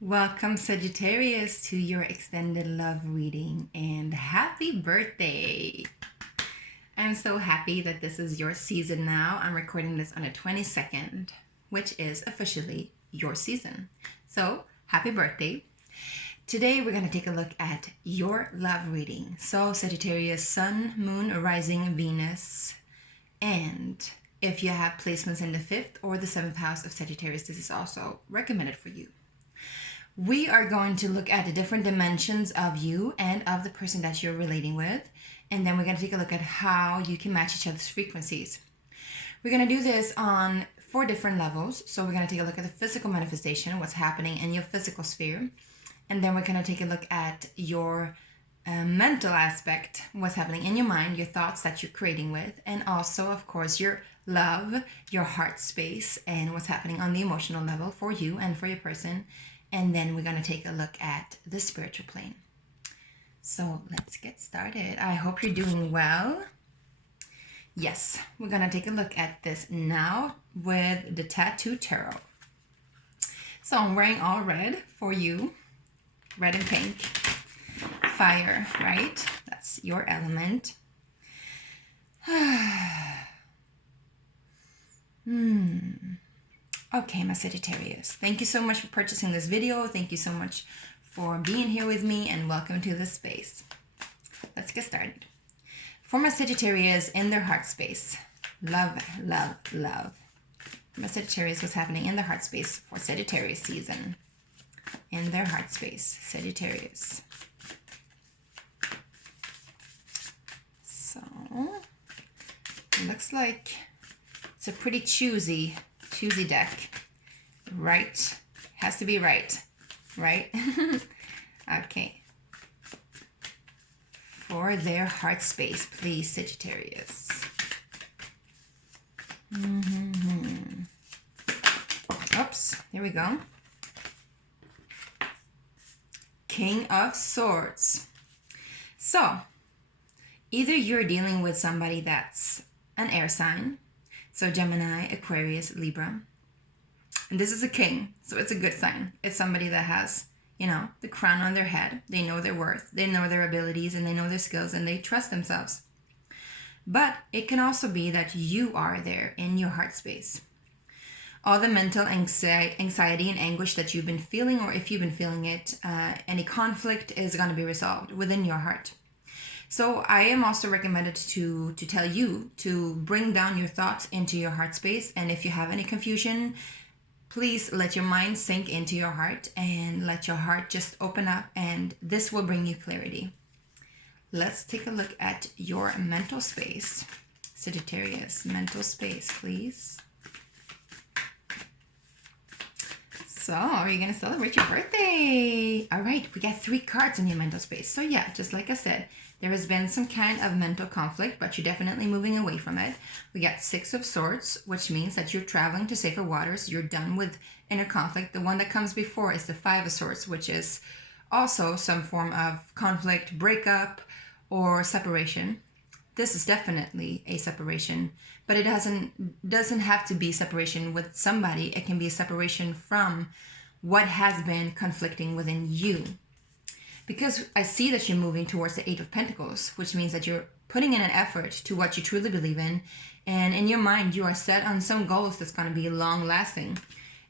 Welcome, Sagittarius, to your extended love reading and happy birthday! I'm so happy that this is your season now. I'm recording this on the 22nd, which is officially your season. So, happy birthday! Today, we're going to take a look at your love reading. So, Sagittarius, Sun, Moon, Rising, Venus, and if you have placements in the 5th or the 7th house of Sagittarius, this is also recommended for you. We are going to look at the different dimensions of you and of the person that you're relating with. And then we're going to take a look at how you can match each other's frequencies. We're going to do this on 4 different levels. So we're going to take a look at the physical manifestation, what's happening in your physical sphere. And then we're going to take a look at your mental aspect, what's happening in your mind, your thoughts that you're creating with. And also, of course, your love, your heart space, and what's happening on the emotional level for you and for your person. And then we're going to take a look at the spiritual plane. So let's get started. I hope you're doing well. Yes, we're going to take a look at this now with the Tattoo Tarot. So I'm wearing all red for you. Red and pink. Fire, right? That's your element. Okay, my Sagittarius, thank you so much for purchasing this video. Thank you so much for being here with me, and welcome to this space. Let's get started. For my Sagittarius in their heart space, love, love, love. For my Sagittarius, what's happening in the heart space for Sagittarius season? In their heart space, Sagittarius. So, it looks like it's a pretty choosy deck. Right? Has to be right. Right? Okay. For their heart space, please, Sagittarius. Oops. Here we go. King of Swords. So, either you're dealing with somebody that's an air sign, so Gemini, Aquarius, Libra. And this is a king, so it's a good sign. It's somebody that has, the crown on their head. They know their worth, they know their abilities, and they know their skills, and they trust themselves. But it can also be that you are there in your heart space. All the mental anxiety and anguish that you've been feeling, or if you've been feeling it, any conflict is going to be resolved within your heart. So I am also recommended to tell you to bring down your thoughts into your heart space. And if you have any confusion, please let your mind sink into your heart and let your heart just open up, and this will bring you clarity. Let's take a look at your mental space. Sagittarius, mental space, please. So, are you going to celebrate your birthday? All right, we got 3 cards in your mental space. So yeah, just like I said, there has been some kind of mental conflict, but you're definitely moving away from it. We got 6 of Swords, which means that you're traveling to safer waters. You're done with inner conflict. The one that comes before is the 5 of Swords, which is also some form of conflict, breakup, or separation. This is definitely a separation, but it doesn't have to be separation with somebody. It can be a separation from what has been conflicting within you. Because I see that you're moving towards the 8 of Pentacles, which means that you're putting in an effort to what you truly believe in. And in your mind, you are set on some goals that's going to be long lasting.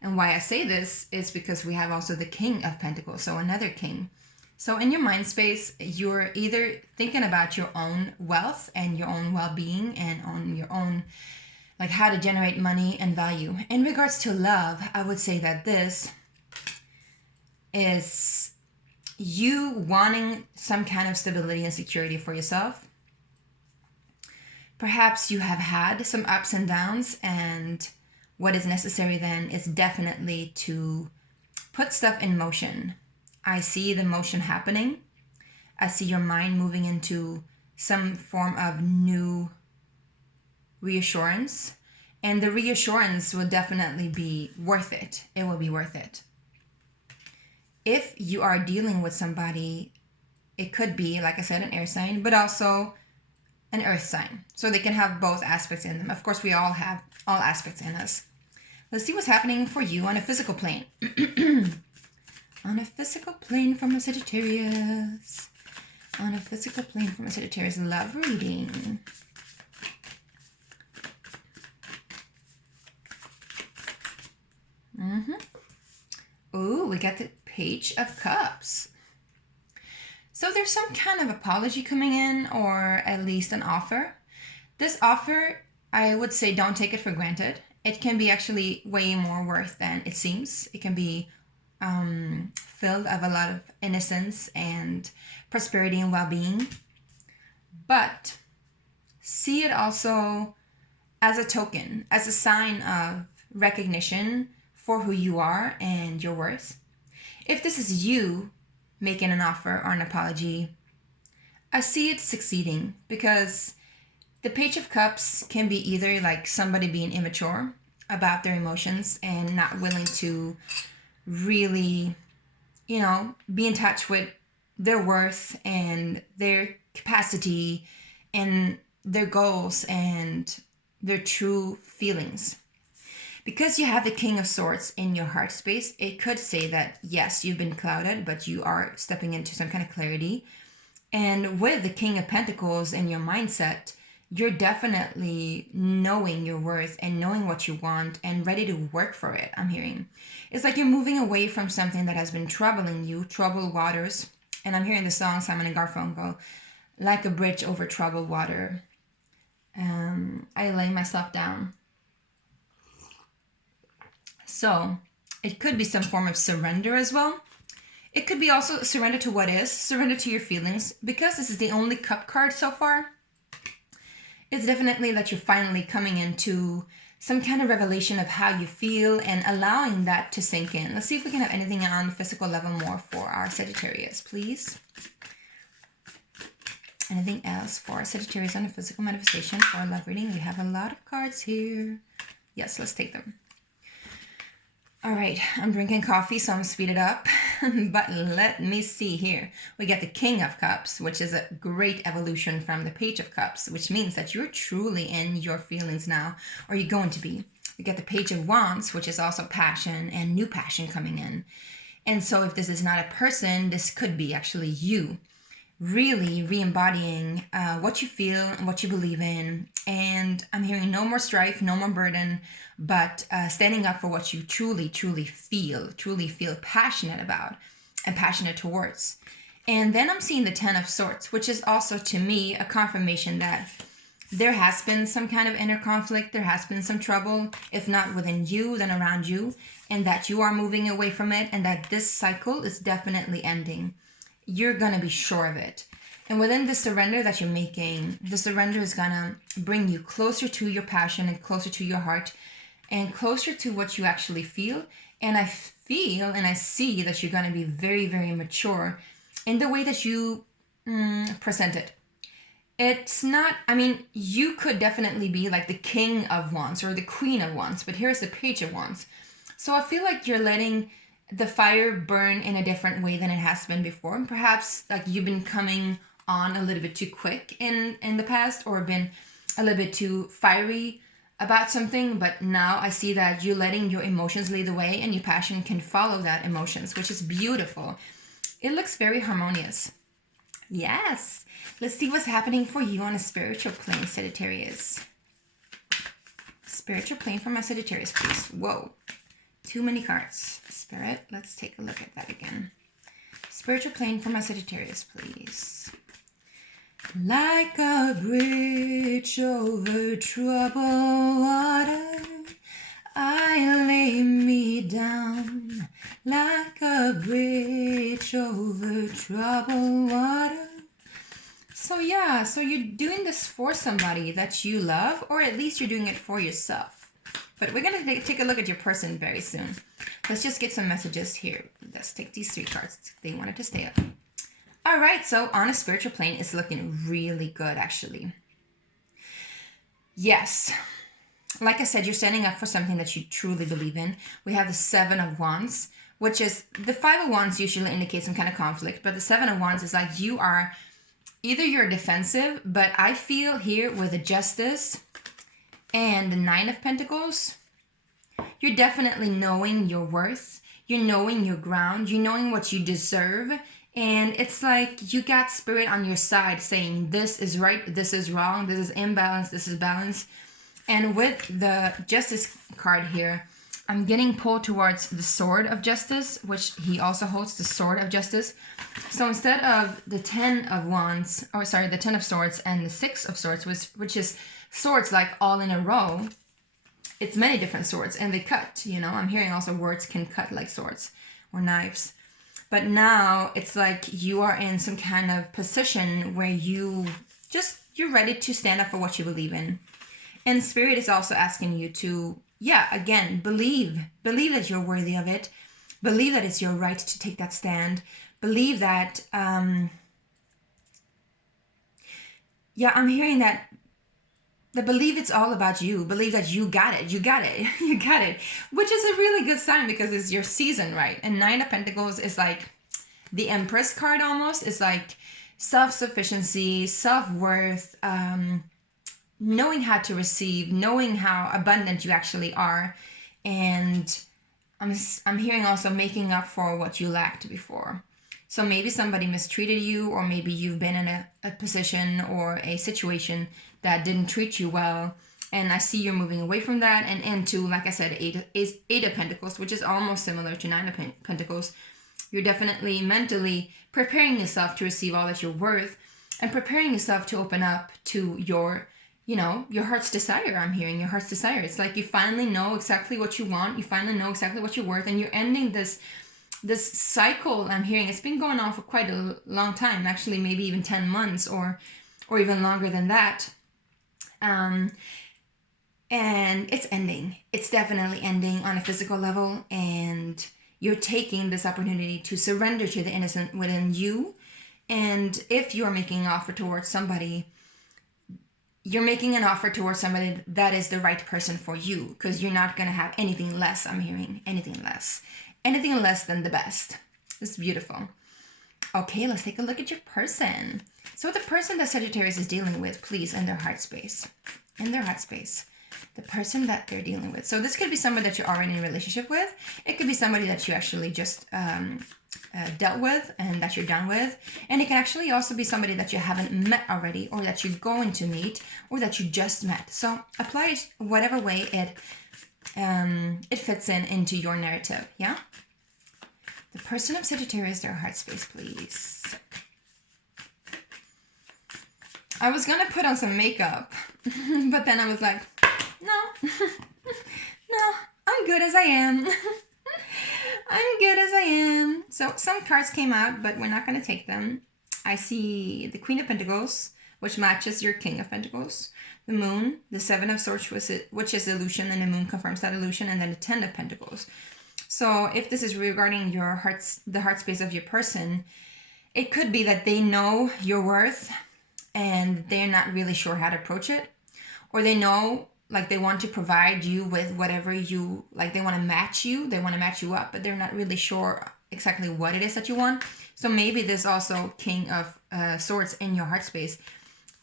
And why I say this is because we have also the King of Pentacles, so another king. So in your mind space, you're either thinking about your own wealth and your own well-being and on your own, like how to generate money and value. In regards to love, I would say that this is you wanting some kind of stability and security for yourself. Perhaps you have had some ups and downs, and what is necessary then is definitely to put stuff in motion. I see the motion happening. I see your mind moving into some form of new reassurance. And the reassurance will definitely be worth it. It will be worth it. If you are dealing with somebody, it could be, like I said, an air sign, but also an earth sign. So they can have both aspects in them. Of course, we all have all aspects in us. Let's see what's happening for you on a physical plane. On a physical plane from a Sagittarius. On a physical plane from a Sagittarius love reading. Ooh, we got the Page of Cups. So there's some kind of apology coming in, or at least an offer. This offer, I would say, don't take it for granted. It can be actually way more worth than it seems. It can be filled of a lot of innocence and prosperity and well-being. But see it also as a token, as a sign of recognition for who you are and your worth. If this is you making an offer or an apology, I see it succeeding, because the Page of Cups can be either like somebody being immature about their emotions and not willing to really, be in touch with their worth and their capacity and their goals and their true feelings. Because you have the King of Swords in your heart space, it could say that, yes, you've been clouded, but you are stepping into some kind of clarity. And with the King of Pentacles in your mindset, you're definitely knowing your worth and knowing what you want and ready to work for it, I'm hearing. It's like you're moving away from something that has been troubling you, troubled waters. And I'm hearing the song Simon and Garfunkel, like a bridge over troubled water. I lay myself down. So it could be some form of surrender as well. It could be also surrender to what is, surrender to your feelings. Because this is the only cup card so far, it's definitely that you're finally coming into some kind of revelation of how you feel and allowing that to sink in. Let's see if we can have anything on the physical level more for our Sagittarius, please. Anything else for Sagittarius on the physical manifestation for love reading? We have a lot of cards here. Yes, let's take them. All right, I'm drinking coffee, so I'm speeded up. But let me see here. We get the King of Cups, which is a great evolution from the Page of Cups, which means that you're truly in your feelings now, or you're going to be. We get the Page of Wands, which is also passion and new passion coming in. And so if this is not a person, this could be actually you. Really re-embodying what you feel and what you believe in. And I'm hearing no more strife, no more burden, but standing up for what you truly feel passionate about and passionate towards. And then I'm seeing the Ten of Swords, which is also to me a confirmation that there has been some kind of inner conflict, there has been some trouble, if not within you, then around you, and that you are moving away from it, and that this cycle is definitely ending. You're going to be sure of it. And within the surrender that you're making, the surrender is going to bring you closer to your passion and closer to your heart and closer to what you actually feel. And I feel and I see that you're going to be very, very mature in the way that you present it. It's not, you could definitely be like the King of Wands or the Queen of Wands, but here's the Page of Wands. So I feel like you're letting the fire burn in a different way than it has been before. And perhaps like you've been coming on a little bit too quick in the past, or been a little bit too fiery about something. But now I see that you're letting your emotions lead the way and your passion can follow that emotions, which is beautiful. It looks very harmonious. Yes. Let's see what's happening for you on a spiritual plane, Sagittarius. Spiritual plane for my Sagittarius, please. Whoa. Too many cards. Spirit, let's take a look at that again. Spiritual plane for my Sagittarius, please. Like a bridge over troubled water, I lay me down. Like a bridge over troubled water. So yeah, so you're doing this for somebody that you love, or at least you're doing it for yourself. But we're going to take a look at your person very soon. Let's just get some messages here. Let's take these 3 cards. They wanted to stay up. All right, so on a spiritual plane, it's looking really good, actually. Yes. Like I said, you're standing up for something that you truly believe in. We have the 7 of Wands, which is, the 5 of Wands usually indicates some kind of conflict, but the 7 of Wands is like you are, either you're defensive, but I feel here with the Justice and the 9 of Pentacles, you're definitely knowing your worth. you're knowing your ground, you're knowing what you deserve. And it's like you got spirit on your side saying this is right, this is wrong, this is imbalance, this is balance. And with the Justice card here, I'm getting pulled towards the Sword of Justice, which he also holds, the Sword of Justice. So instead of the 10 of Wands, or sorry, the 10 of Swords and the 6 of Swords, which is swords like all in a row, it's many different swords and they cut, you know. I'm hearing also words can cut like swords or knives. But now it's like you are in some kind of position where you're ready to stand up for what you believe in. And Spirit is also asking you to, again, believe that you're worthy of it. Believe that it's your right to take that stand. Believe that, I'm hearing that, believe it's all about you. Believe that you got it, you got it, you got it. Which is a really good sign because it's your season, right? And 9 of Pentacles is like the Empress card almost. It's like self-sufficiency, self-worth, knowing how to receive, knowing how abundant you actually are. And I'm hearing also making up for what you lacked before. So maybe somebody mistreated you, or maybe you've been in a position or a situation that didn't treat you well. And I see you're moving away from that and into, like I said, 8 of Pentacles, which is almost similar to 9 of Pentacles. You're definitely mentally preparing yourself to receive all that you're worth and preparing yourself to open up to your heart's desire. I'm hearing your heart's desire. It's like you finally know exactly what you want. You finally know exactly what you're worth, and you're ending this cycle. I'm hearing it's been going on for quite a long time, actually, maybe even 10 months or even longer than that. And it's ending. It's definitely ending on a physical level, and you're taking this opportunity to surrender to the innocent within you. And if you're making an offer towards somebody, you're making an offer towards somebody that is the right person for you, because you're not going to have anything less. I'm hearing anything less than the best. This is beautiful. Okay, let's take a look at your person. So the person that Sagittarius is dealing with, please, in their heart space. The person that they're dealing with. So this could be somebody that you're already in a relationship with. It could be somebody that you actually just dealt with and that you're done with. And it can actually also be somebody that you haven't met already, or that you're going to meet, or that you just met. So apply it whatever way it fits into your narrative. Yeah. The person of Sagittarius, their heart space, please. I was gonna put on some makeup, but then I was like, no, I'm good as I am. I'm good as I am. So some cards came out, but we're not going to take them. I see the Queen of Pentacles, which matches your King of Pentacles. The Moon, the 7 of Swords, which is illusion, and the Moon confirms that illusion, and then the 10 of Pentacles. So if this is regarding the heart space of your person, it could be that they know your worth and they're not really sure how to approach it. Or they know, like, they want to provide you with whatever you, like, they want to match you up, but they're not really sure exactly what it is that you want. So maybe there's also King of Swords in your heart space.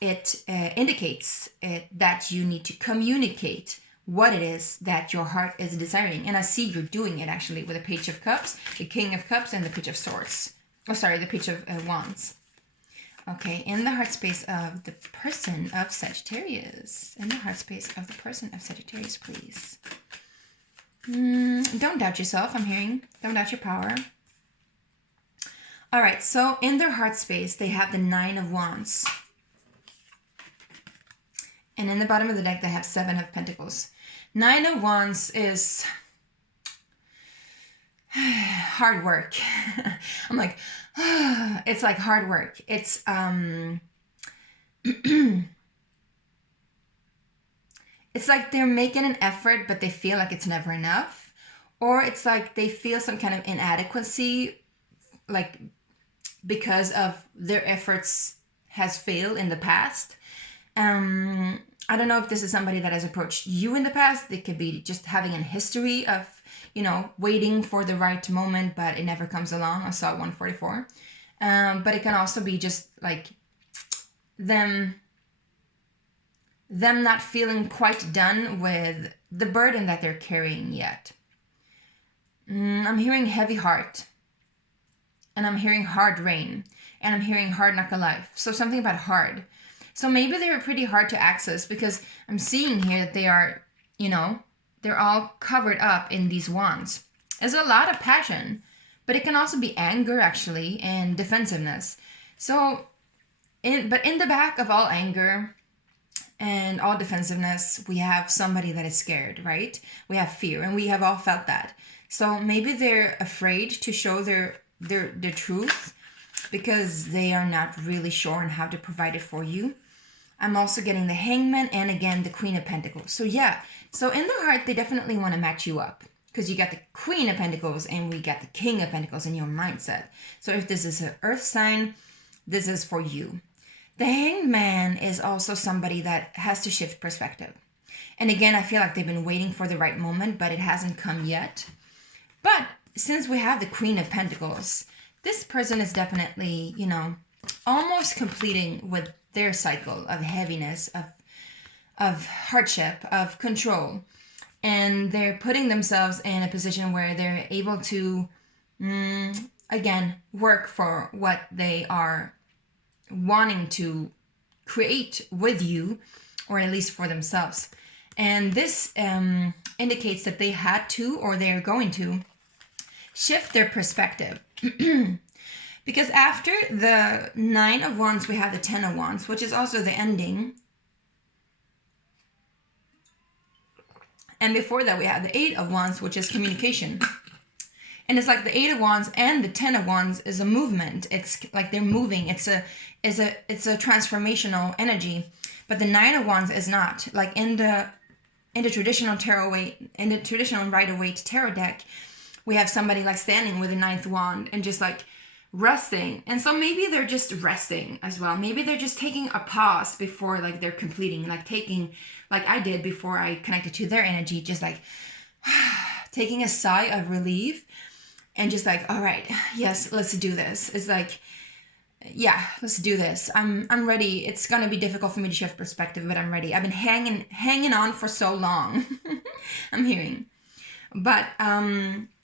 It indicates that you need to communicate what it is that your heart is desiring. And I see you're doing it actually with the Page of Cups, the King of Cups, and the Page of Swords. Oh, sorry, the Page of Wands. Okay, in the heart space of the person of Sagittarius. In the heart space of the person of Sagittarius, please. Don't doubt yourself, I'm hearing. Don't doubt your power. All right, so in their heart space, they have the 9 of Wands. And in the bottom of the deck, they have 7 of Pentacles. 9 of Wands is hard work. I'm like, it's like hard work. It's it's like they're making an effort, but they feel like it's never enough. Or it's like they feel some kind of inadequacy, like because of their efforts has failed in the past. I don't know if this is somebody that has approached you in the past. They could be just having a history of, waiting for the right moment, but it never comes along. I saw 144. But it can also be just like them not feeling quite done with the burden that they're carrying yet. I'm hearing heavy heart, and I'm hearing hard rain, and I'm hearing hard knock of life. So something about hard. So maybe they were pretty hard to access, because I'm seeing here that they are, they're all covered up in these wands. There's a lot of passion, but it can also be anger, actually, and defensiveness. So, but in the back of all anger and all defensiveness, we have somebody that is scared, right? We have fear, and we have all felt that. So maybe they're afraid to show their truth, because they are not really sure on how to provide it for you. I'm also getting the Hangman, and again the Queen of Pentacles. So yeah, so in the heart, they definitely want to match you up, because you got the Queen of Pentacles and we got the King of Pentacles in your mindset. So if this is an earth sign, this is for you. The Hanged Man is also somebody that has to shift perspective. And again, I feel like they've been waiting for the right moment, but it hasn't come yet. But since we have the Queen of Pentacles, this person is definitely, almost completing with their cycle of heaviness, of hardship, of control. And they're putting themselves in a position where they're able to, again, work for what they are wanting to create with you, or at least for themselves. And this indicates that they had to, or they're going to, shift their perspective. Because after the 9 of Wands, we have the 10 of Wands, which is also the ending. And before that, we have the 8 of Wands, which is communication. And it's like the 8 of Wands and the 10 of Wands is a movement. It's like they're moving. It's a transformational energy. But the 9 of Wands is not. Like in the traditional Rider-Waite tarot deck, we have somebody like standing with a 9th wand and just like resting. And so maybe they're just resting as well. Maybe they're just taking a pause before like they're completing, like taking, like I did before I connected to their energy, just like taking a sigh of relief and just like, all right, yes, let's do this. It's like, yeah, let's do this. I'm ready. It's going to be difficult for me to shift perspective, but I'm ready. I've been hanging on for so long. I'm hearing. But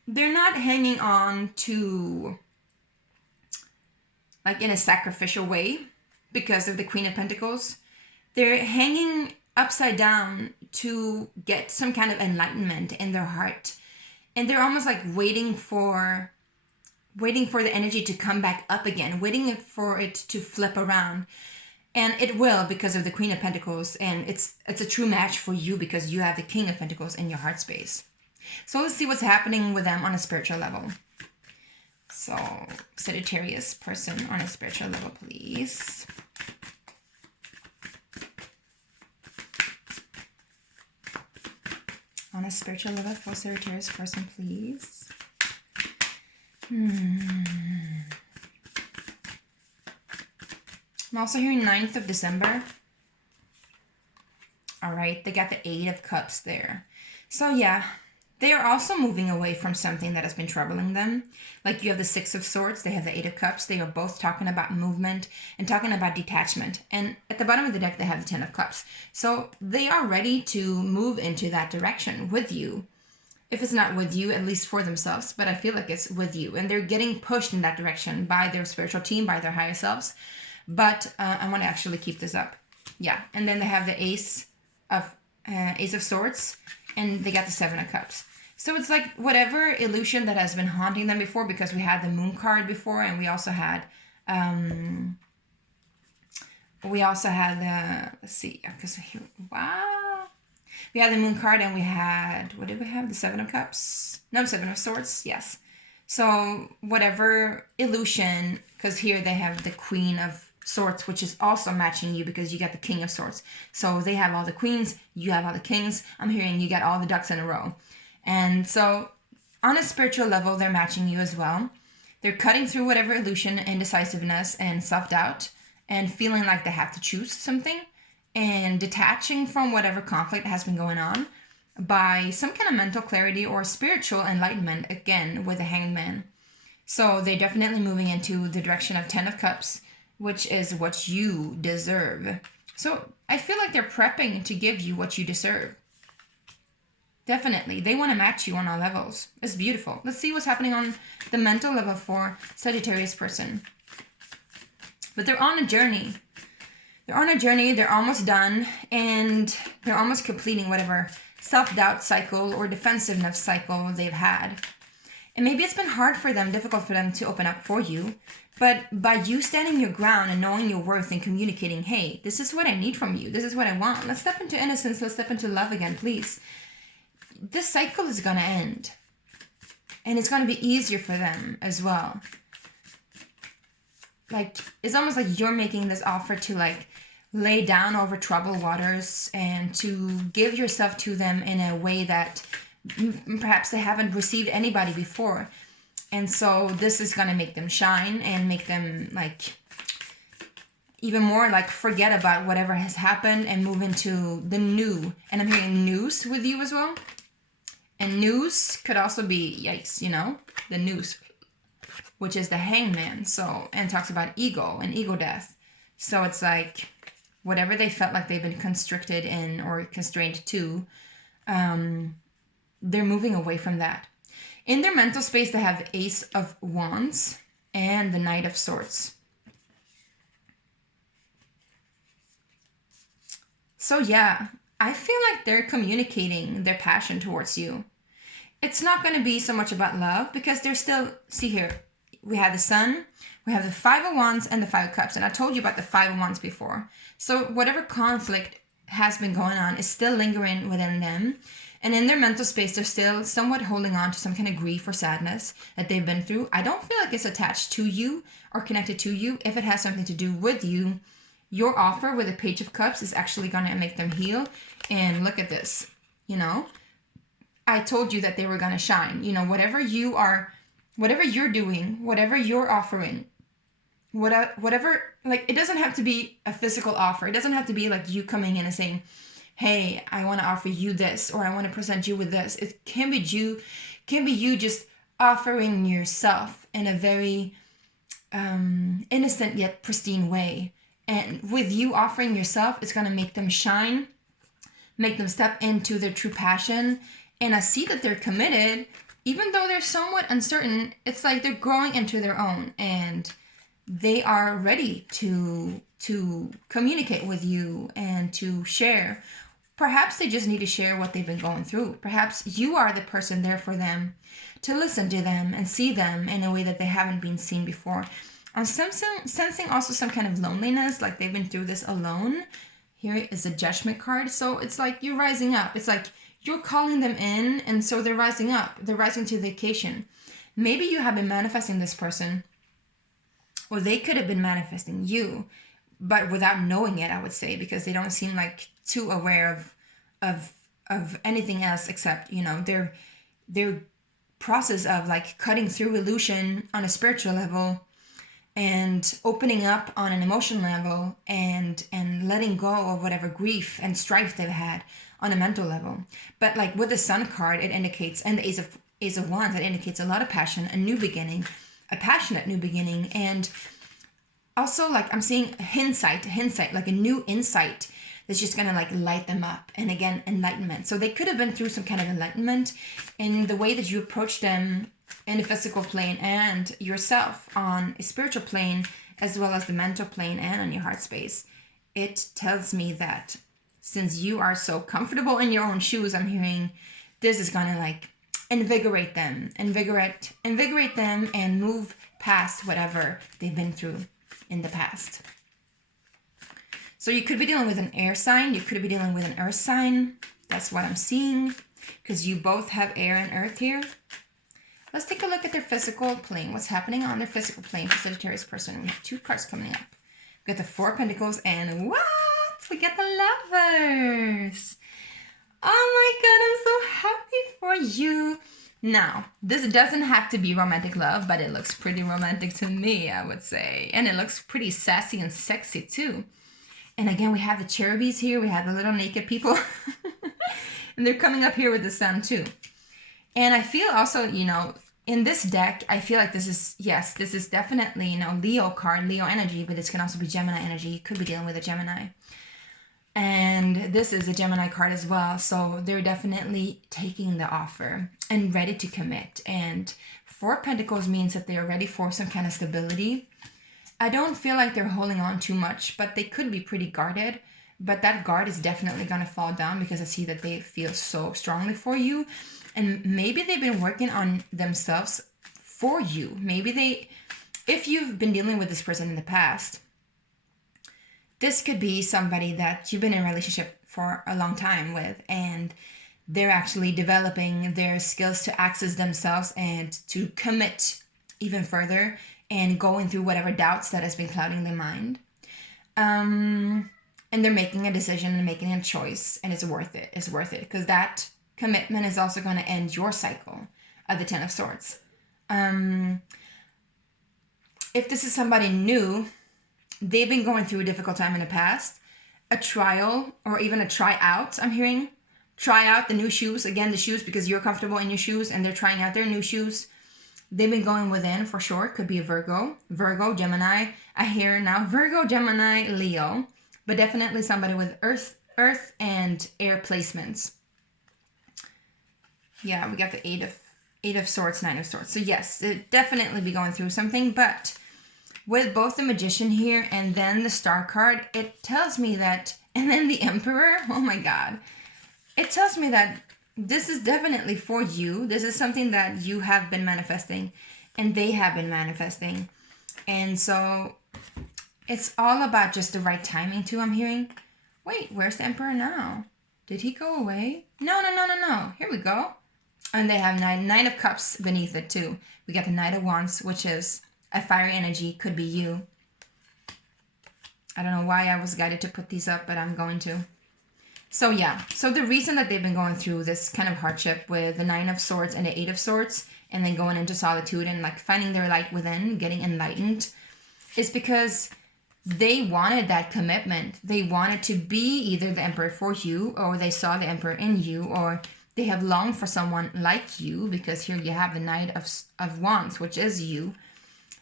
they're not hanging on to like in a sacrificial way because of the Queen of Pentacles. They're hanging upside down to get some kind of enlightenment in their heart. And they're almost like waiting for the energy to come back up again, waiting for it to flip around. And it will, because of the Queen of Pentacles. And it's a true match for you because you have the King of Pentacles in your heart space. So let's see what's happening with them on a spiritual level. So, Sagittarius person on a spiritual level, please. On a spiritual level for Sagittarius person, please. I'm also hearing 9th of December. All right, they got the 8 of Cups there. So yeah, they are also moving away from something that has been troubling them. Like you have the 6 of Swords, they have the 8 of Cups. They are both talking about movement and talking about detachment. And at the bottom of the deck, they have the 10 of Cups. So they are ready to move into that direction with you. If it's not with you, at least for themselves. But I feel like it's with you. And they're getting pushed in that direction by their spiritual team, by their higher selves. But I want to actually keep this up. Yeah. And then they have the Ace of Swords. And they got the 7 of Cups. So it's like whatever illusion that has been haunting them before, because we had the Moon card before, and we also had the, let's see, because wow. We had the Moon card, and we had, what did we have? The 7 of Cups? No, 7 of Swords, yes. So whatever illusion, because here they have the Queen of Swords, which is also matching you because you got the King of Swords. So they have all the queens, you have all the kings. I'm hearing you got all the ducks in a row. And so on a spiritual level, they're matching you as well. They're cutting through whatever illusion, indecisiveness, and self-doubt, and feeling like they have to choose something, and detaching from whatever conflict has been going on by some kind of mental clarity or spiritual enlightenment, again, with the Hanged Man. So they're definitely moving into the direction of 10 of Cups, which is what you deserve. So I feel like they're prepping to give you what you deserve. Definitely. They want to match you on all levels. It's beautiful. Let's see what's happening on the mental level for Sagittarius person. But they're on a journey. They're on a journey. They're almost done. And they're almost completing whatever self-doubt cycle or defensiveness cycle they've had. And maybe it's been hard for them, difficult for them to open up for you. But by you standing your ground and knowing your worth and communicating, hey, this is what I need from you. This is what I want. Let's step into innocence. Let's step into love again, please. This cycle is going to end. And it's going to be easier for them as well. Like, it's almost like you're making this offer to, like, lay down over troubled waters and to give yourself to them in a way that perhaps they haven't received anybody before. And so this is going to make them shine and make them, like, even more, like, forget about whatever has happened and move into the new. And I'm hearing news with you as well. And news could also be, yikes, you know, the news, which is the hangman. So, and talks about ego and ego death. So it's like whatever they felt like they've been constricted in or constrained to, they're moving away from that. In their mental space, they have Ace of Wands and the Knight of Swords. So yeah, I feel like they're communicating their passion towards you. It's not going to be so much about love because they're still, see here, we have the Sun, we have the Five of Wands and the Five of Cups. And I told you about the Five of Wands before. So whatever conflict has been going on is still lingering within them. And in their mental space, they're still somewhat holding on to some kind of grief or sadness that they've been through. I don't feel like it's attached to you or connected to you. If it has something to do with you, your offer with the Page of Cups is actually going to make them heal. And look at this, you know. I told you that they were going to shine. You know, whatever you're doing, whatever you're offering, whatever, like, it doesn't have to be a physical offer. It doesn't have to be like you coming in and saying, hey, I want to offer you this, or I want to present you with this. It can be you just offering yourself in a very innocent yet pristine way. And with you offering yourself, it's going to make them shine, make them step into their true passion. And I see that they're committed, even though they're somewhat uncertain. It's like they're growing into their own, and they are ready to communicate with you and to share. Perhaps they just need to share what they've been going through. Perhaps you are the person there for them, to listen to them and see them in a way that they haven't been seen before. I'm sensing also some kind of loneliness, like they've been through this alone. Here is a Judgment card. So it's like you're rising up. It's like you're calling them in, and so they're rising up. They're rising to the occasion. Maybe you have been manifesting this person, or they could have been manifesting you, but without knowing it, I would say, because they don't seem like too aware of anything else except, you know, their process of like cutting through illusion on a spiritual level and opening up on an emotional level and letting go of whatever grief and strife they've had on a mental level. But like with the Sun card, it indicates, and the Ace of Wands, it indicates a lot of passion, a new beginning, a passionate new beginning. And also, like, I'm seeing hindsight, like a new insight that's just going to like light them up. And again, enlightenment. So they could have been through some kind of enlightenment in the way that you approach them in the physical plane and yourself on a spiritual plane, as well as the mental plane and on your heart space. It tells me that since you are so comfortable in your own shoes, I'm hearing this is going to like invigorate them and move past whatever they've been through in the past. So you could be dealing with an air sign. You could be dealing with an earth sign. That's what I'm seeing, because you both have air and earth here. Let's take a look at their physical plane. What's happening on their physical plane for Sagittarius person? We have two cards coming up. We got the Four of Pentacles and what? We get the Lovers. Oh my God, I'm so happy for you. Now, this doesn't have to be romantic love, but it looks pretty romantic to me, I would say. And it looks pretty sassy and sexy too. And again, we have the cherubies here. We have the little naked people. And they're coming up here with the Sun too. And I feel also, you know, in this deck, I feel like this is definitely, you know, Leo card, Leo energy, but this can also be Gemini energy. You could be dealing with a Gemini. And this is a Gemini card as well. So they're definitely taking the offer and ready to commit. And 4 Pentacles means that they're ready for some kind of stability. I don't feel like they're holding on too much, but they could be pretty guarded. But that guard is definitely going to fall down because I see that they feel so strongly for you. And maybe they've been working on themselves for you. Maybe if you've been dealing with this person in the past, this could be somebody that you've been in a relationship for a long time with, and they're actually developing their skills to access themselves and to commit even further and going through whatever doubts that has been clouding their mind. And they're making a decision and making a choice, and it's worth it. It's worth it because that commitment is also going to end your cycle of the 10 of Swords. If this is somebody new, they've been going through a difficult time in the past, a trial or even a tryout, I'm hearing. Try out the new shoes. Again, the shoes because you're comfortable in your shoes and they're trying out their new shoes. They've been going within for sure. Could be a Virgo, Gemini. I hear now Virgo, Gemini, Leo. But definitely somebody with earth and air placements. Yeah, we got the eight of Swords, 9 of Swords. So yes, they'll definitely be going through something, but with both the Magician here and then the Star card, it tells me that, and then the Emperor, oh my God. It tells me that this is definitely for you. This is something that you have been manifesting and they have been manifesting. And so it's all about just the right timing too, I'm hearing. Wait, where's the Emperor now? Did he go away? No. Here we go. And they have 9 of Cups beneath it too. We got the Knight of Wands, which is a fiery energy, could be you. I don't know why I was guided to put these up, but I'm going to. So yeah, so the reason that they've been going through this kind of hardship with the 9 of Swords and the 8 of Swords, and then going into solitude and like finding their light within, getting enlightened, is because they wanted that commitment. They wanted to be either the Emperor for you, or they saw the Emperor in you, or they have longed for someone like you, because here you have the Knight of Wands, which is you.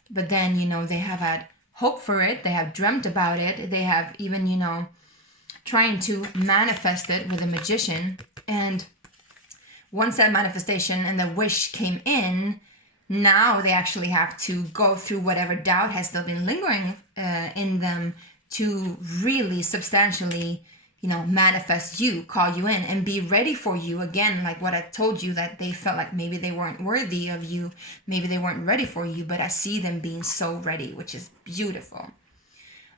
But then, you know, they have had hope for it. They have dreamt about it. They have even, you know, trying to manifest it with a Magician. And once that manifestation and the wish came in, now they actually have to go through whatever doubt has still been lingering in them to really substantially, you know, manifest you, call you in, and be ready for you again. Like what I told you, that they felt like maybe they weren't worthy of you, maybe they weren't ready for you, but I see them being so ready, which is beautiful.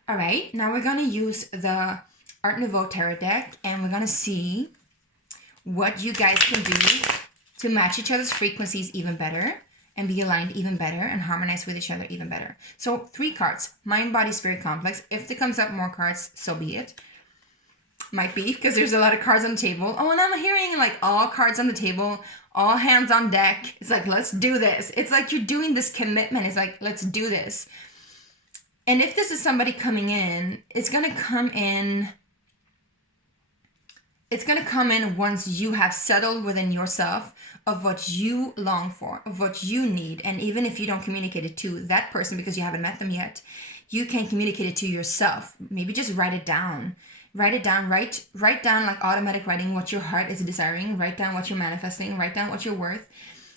All right, now we're going to use the Art Nouveau Tarot deck, and we're going to see what you guys can do to match each other's frequencies even better, and be aligned even better, and harmonize with each other even better. So 3 cards, Mind, Body, Spirit Complex. If there comes up more cards, so be it. Might be, because there's a lot of cards on the table. Oh, and I'm hearing like all cards on the table, all hands on deck. It's like, let's do this. It's like you're doing this commitment. It's like, let's do this. And if this is somebody coming in, it's going to come in. It's going to come in once you have settled within yourself of what you long for, of what you need. And even if you don't communicate it to that person because you haven't met them yet, you can communicate it to yourself. Maybe just write it down. Write it down. Write down, like automatic writing, what your heart is desiring. Write down what you're manifesting. Write down what you're worth.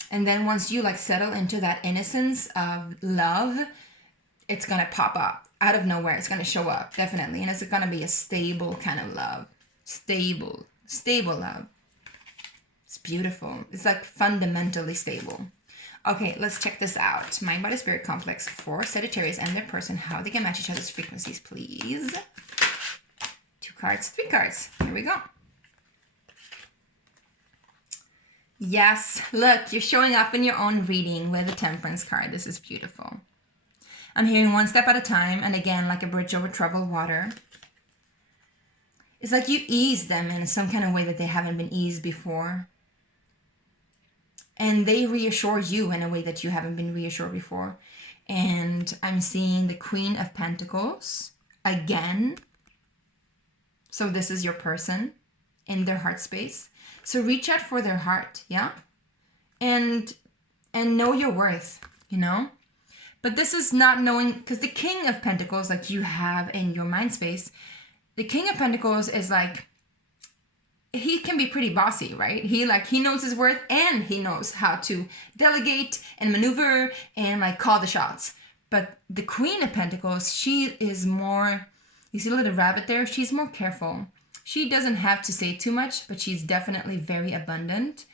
And then once you like settle into that innocence of love, it's going to pop up out of nowhere. It's going to show up, definitely. And it's going to be a stable kind of love. Stable love. It's beautiful. It's like fundamentally stable. Okay, let's check this out. Mind, Body, Spirit Complex for Sagittarius and their person. How they can match each other's frequencies, please. 2 cards, 3 cards. Here we go. Yes, look, you're showing up in your own reading with the Temperance card. This is beautiful. I'm hearing one step at a time, and again, like a bridge over troubled water. It's like you ease them in some kind of way that they haven't been eased before. And they reassure you in a way that you haven't been reassured before. And I'm seeing the Queen of Pentacles again. So this is your person in their heart space. So reach out for their heart, yeah? And know your worth, you know? But this is not knowing, because the King of Pentacles, like you have in your mind space, the King of Pentacles is like, he can be pretty bossy, right? He knows his worth, and he knows how to delegate and maneuver and like call the shots. But the Queen of Pentacles, she is more, you see the little rabbit there? She's more careful. She doesn't have to say too much, but she's definitely very abundant.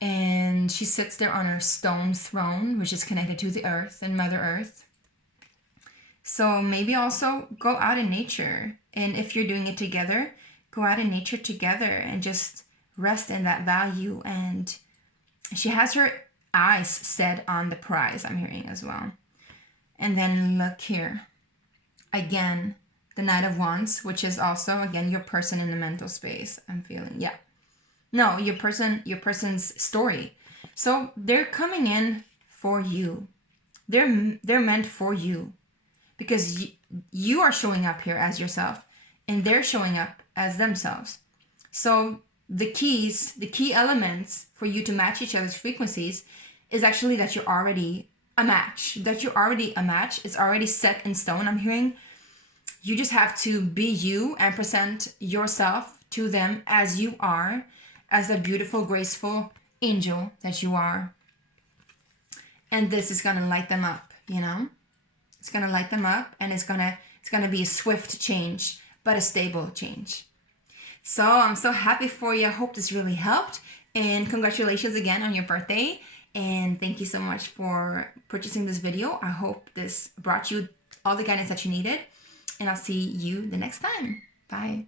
And she sits there on her stone throne, which is connected to the earth and Mother Earth. So maybe also go out in nature. And if you're doing it together, go out in nature together and just rest in that value. And she has her eyes set on the prize, I'm hearing as well. And then look here. Again, the Knight of Wands, which is also, again, your person in the mental space, I'm feeling. Yeah. No, your person's story. So they're coming in for you. They're meant for you. Because you are showing up here as yourself, and they're showing up as themselves. So the key elements for you to match each other's frequencies is actually that you're already a match. It's already set in stone, I'm hearing. You just have to be you and present yourself to them as you are, as a beautiful, graceful angel that you are. And this is going to light them up, you know? It's going to light them up, and it's going to be a swift change, but a stable change. So I'm so happy for you. I hope this really helped. And congratulations again on your birthday. And thank you so much for purchasing this video. I hope this brought you all the guidance that you needed. And I'll see you the next time. Bye.